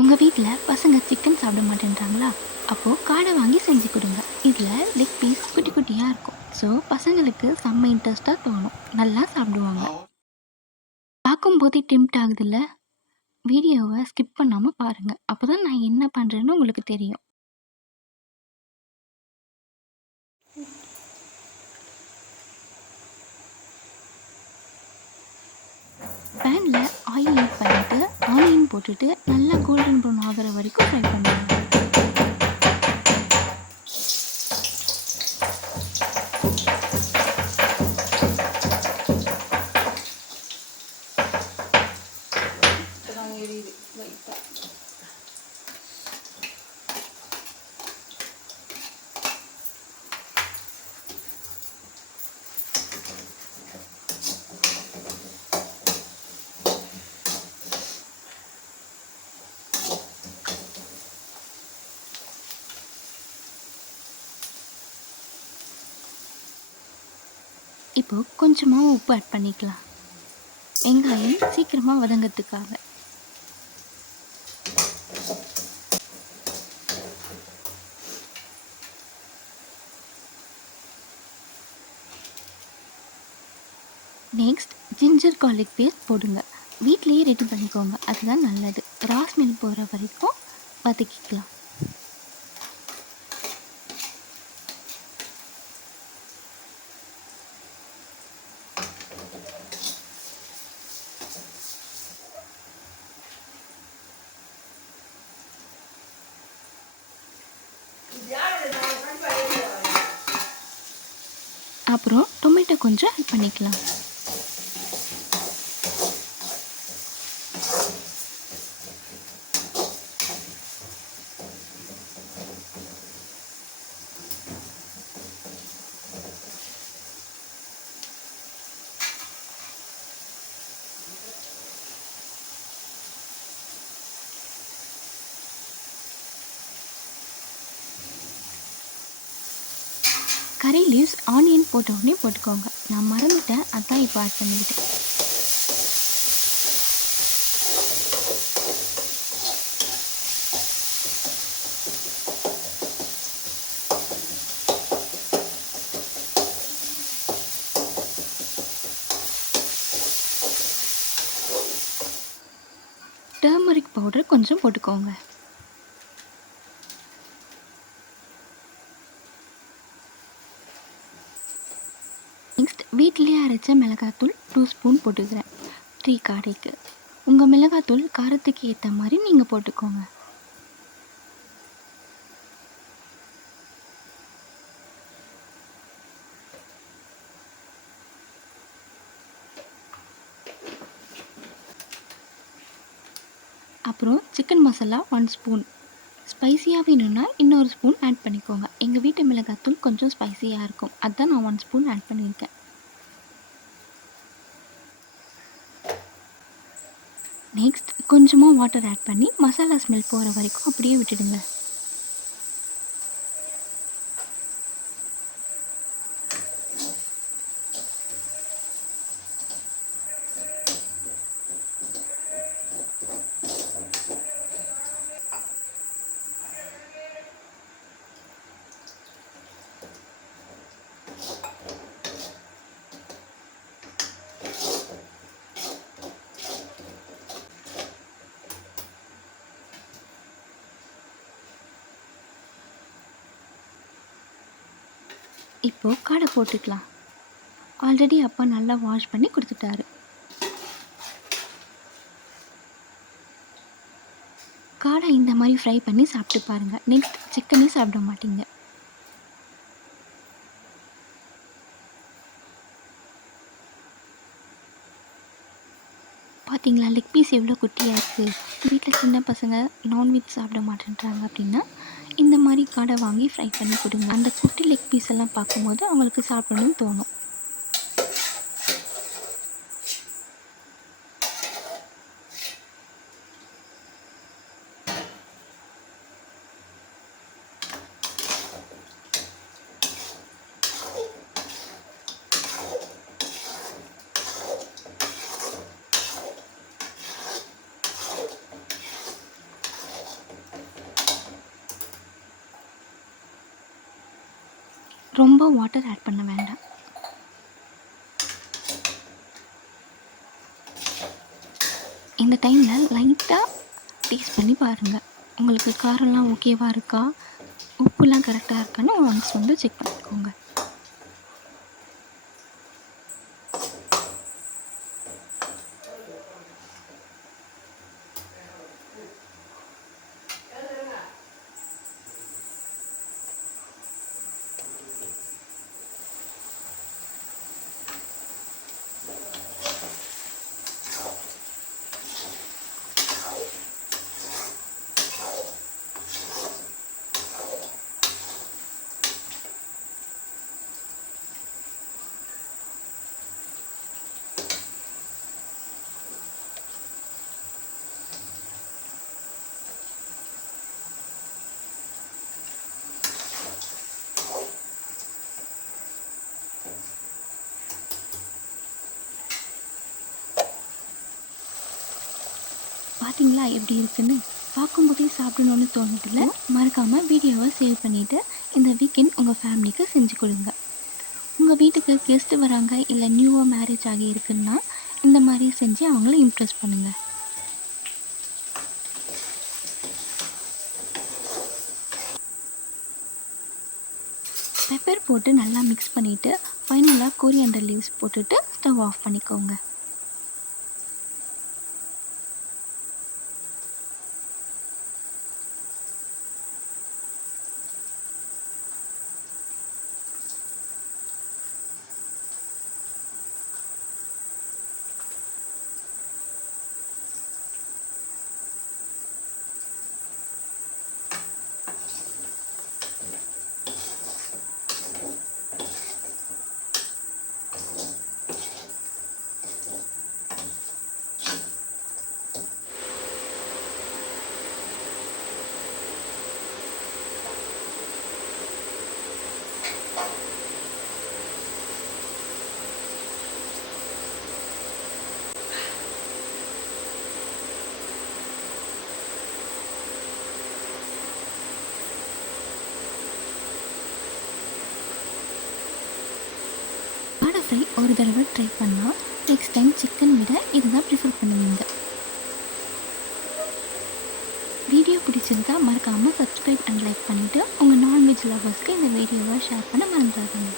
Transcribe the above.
உங்கள் வீட்டில் பசங்க சிக்கன் சாப்பிட மாட்டேன்றாங்களா? அப்போது காடை வாங்கி செஞ்சு கொடுங்க. இதில் லெக் பீஸ் குட்டி குட்டியாக இருக்கும். ஸோ பசங்களுக்கு செம்ம இன்ட்ரெஸ்ட்டாக தோணும். நல்லா சாப்பிடுவாங்க. பார்க்கும்போதே டெம்ப்ட் ஆகுதுல்ல? வீடியோவை ஸ்கிப் பண்ணாமல் பாருங்கள். அப்போ தான் நான் என்ன பண்ணுறேன்னு உங்களுக்கு தெரியும். பேனில் ஆயில் ஆட் பண்ணிவிட்டு ஆனியன் போட்டுட்டு நல்லா கோல்டன் ப்ரௌன் ஆகிற வரைக்கும் ஃப்ரை பண்ணுவாங்க. இப்போது கொஞ்சமாக உப்பு ஆட் பண்ணிக்கலாம். வெங்காயம் சீக்கிரமாக வதங்கிறதுக்காக. நெக்ஸ்ட் ஜிஞ்சர் கார்லிக் பேஸ்ட் போடுங்க. வீட்லேயே ரெடி பண்ணிக்கோங்க, அதுதான் நல்லது. ரா ஸ்மெல் போகிற வரைக்கும் வதக்கிக்கலாம். அப்புறம் டொமேட்டோ கொஞ்சம் ஆட் பண்ணிக்கலாம். கறி லீவ்ஸ் ஆனியன் போட்ட உடனே போட்டுக்கோங்க. நான் மறந்துட்டேன், அதான் இப்போ ஆட் பண்ணிக்கிட்டேன். டர்மரிக் பவுடர் கொஞ்சம் போட்டுக்கோங்க. நெக்ஸ்ட் வீட்டிலேயே அரைச்ச மிளகாத்தூள் 2 ஸ்பூன் போட்டுக்கிறேன். 3 காடைக்கு. உங்கள் மிளகாத்தூள் காரத்துக்கு ஏற்ற மாதிரி நீங்கள் போட்டுக்கோங்க. அப்புறம் சிக்கன் மசாலா 1 ஸ்பூன். ஸ்பைசியாக வேணும்னா இன்னொரு ஸ்பூன் ஆட் பண்ணிக்கோங்க. எங்கள் வீட்டு மிளகாத்தூள் கொஞ்சம் ஸ்பைசியாக இருக்கும், அதுதான் நான் 1 ஸ்பூன் ஆட் பண்ணியிருக்கேன். நெக்ஸ்ட் கொஞ்சமாக வாட்டர் ஆட் பண்ணி மசாலா ஸ்மெல் போகிற வரைக்கும் அப்படியே விட்டுடுங்க. இப்போது காடை போட்டுக்கலாம். ஆல்ரெடி அப்பா நல்லா வாஷ் பண்ணி கொடுத்துட்டாரு. காடை இந்த மாதிரி ஃப்ரை பண்ணி சாப்பிட்டு பாருங்கள். நெக்ஸ்ட் சிக்கனே சாப்பிட மாட்டீங்க. பார்த்தீங்களா, லெக் பீஸ் எவ்வளோ குட்டியாக இருக்குது. வீட்டில் சின்ன பசங்க நான்வெஜ் சாப்பிட மாட்டேன்றாங்க அப்படின்னா இந்த மாதிரி காடை வாங்கி ஃப்ரை பண்ணி கொடுங்க. அந்த குட்டி லெக் பீஸ் எல்லாம் பார்க்கும்போது அவங்களுக்கு சாப்பிடணும்னு தோணும். ரொம்ப வாட்டர் ஆட் பண்ண வேண்டாம். இந்த டைமில் லைட்டாக டேஸ்ட் பண்ணி பாருங்கள். உங்களுக்கு காரம்லாம் ஓகேவா இருக்கா, உப்புலாம் கரெக்டாக இருக்கான்னு ஒன்ஸ் வந்து செக் பண்ணிக்கோங்க. பார்த்தீங்களா எப்படி இருக்குன்னு? பார்க்கும்போதே சாப்பிடணுன்னு தோணுதில்ல? மறக்காமல் வீடியோவை சேவ் பண்ணிவிட்டு இந்த வீக்கெண்ட் உங்கள் ஃபேமிலிக்கு செஞ்சு கொடுங்க. உங்கள் வீட்டுக்கு கெஸ்ட்டு வராங்க, இல்லை நியூவாக மேரேஜ் ஆகி இருக்குன்னா இந்த மாதிரி செஞ்சு அவங்கள இம்ப்ரெஸ் பண்ணுங்கள். பெப்பர் போட்டு நல்லா மிக்ஸ் பண்ணிவிட்டு ஃபைனலாக கொரியாண்டர் லீவ்ஸ் போட்டுட்டு ஸ்டவ் ஆஃப் பண்ணிக்கோங்க. காடை ஃப்ரை ஒரு தடவை ட்ரை பண்ணால் நெக்ஸ்ட் டைம் சிக்கன் விட இதுதான் ப்ரிஃபர் பண்ணுவீங்க. வீடியோ பிடிச்சிருந்தா மறக்காமல் சப்ஸ்கிரைப் அண்ட் லைக் பண்ணிவிட்டு உங்கள் நான்வெஜ் லவர்ஸ்க்கு இந்த வீடியோவை ஷேர் பண்ண மறந்துடாதீங்க.